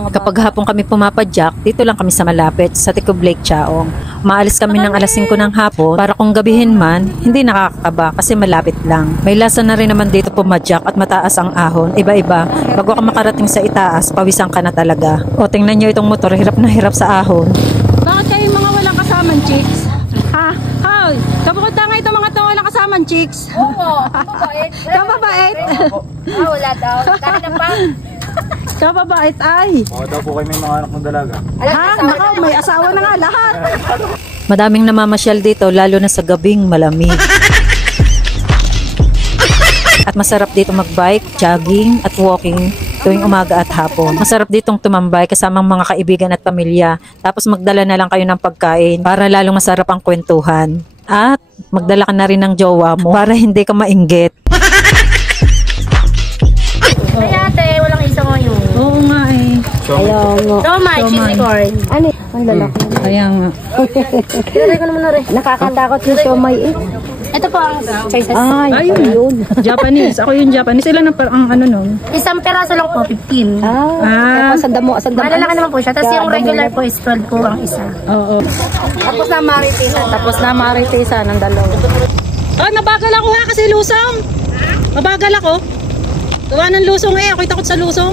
Kapag hapon kami pumapadyak, dito lang kami sa malapit, sa Ticob Lake, Chaong. Maalis kami ng alas 5 ng hapon para kung gabihin man, hindi nakakakaba kasi malapit lang. May lasa na rin naman dito pumadyak at mataas ang ahon. Iba-iba, bago ka makarating sa itaas, pawisan ka na talaga. O tingnan nyo itong motor, hirap na hirap sa ahon. Bakit kayo mga walang kasamang chicks? Ha? Hoy! Kapukot nga itong mga itong walang kasamang chicks. Oo, mabait. Kababait. Wala daw. Dahil na pa. Kababait ay. Baka daw po kayo may mga anak ng dalaga. Ha? Nako, may asawa na nga lahat. Madaming namamasyal dito, lalo na sa gabing malamig. At masarap dito magbike, jogging at walking tuwing umaga at hapon. Masarap ditong tumambay kasamang mga kaibigan at pamilya. Tapos magdala na lang kayo ng pagkain para lalong masarap ang kwentuhan. At magdala ka na rin ng jowa mo para hindi ka mainggit. Ay ate, walang isa ngayon. Oo nga eh. Roma, cheesy corn. Ano? Ang lalaki. Kaya nga. Tira ko naman na rin. Nakakatakot yung siomay eh. Ito po ang choices. Ay, Ayun. Japanese. Ako yung Japanese. Sila na parang ano nun. Isang peraso lang po, 15. Ah. Sa damo. Malalaki naman po siya. Tapos yung regular po is 12 po ang isa. Oo. Tapos na maritisan. Tapos na maritisan ng dalawa. Ay, mabagal ako ha kasi lusong. Mabagal ako. Gawa ng lusong eh. Ako'y takot sa lusong.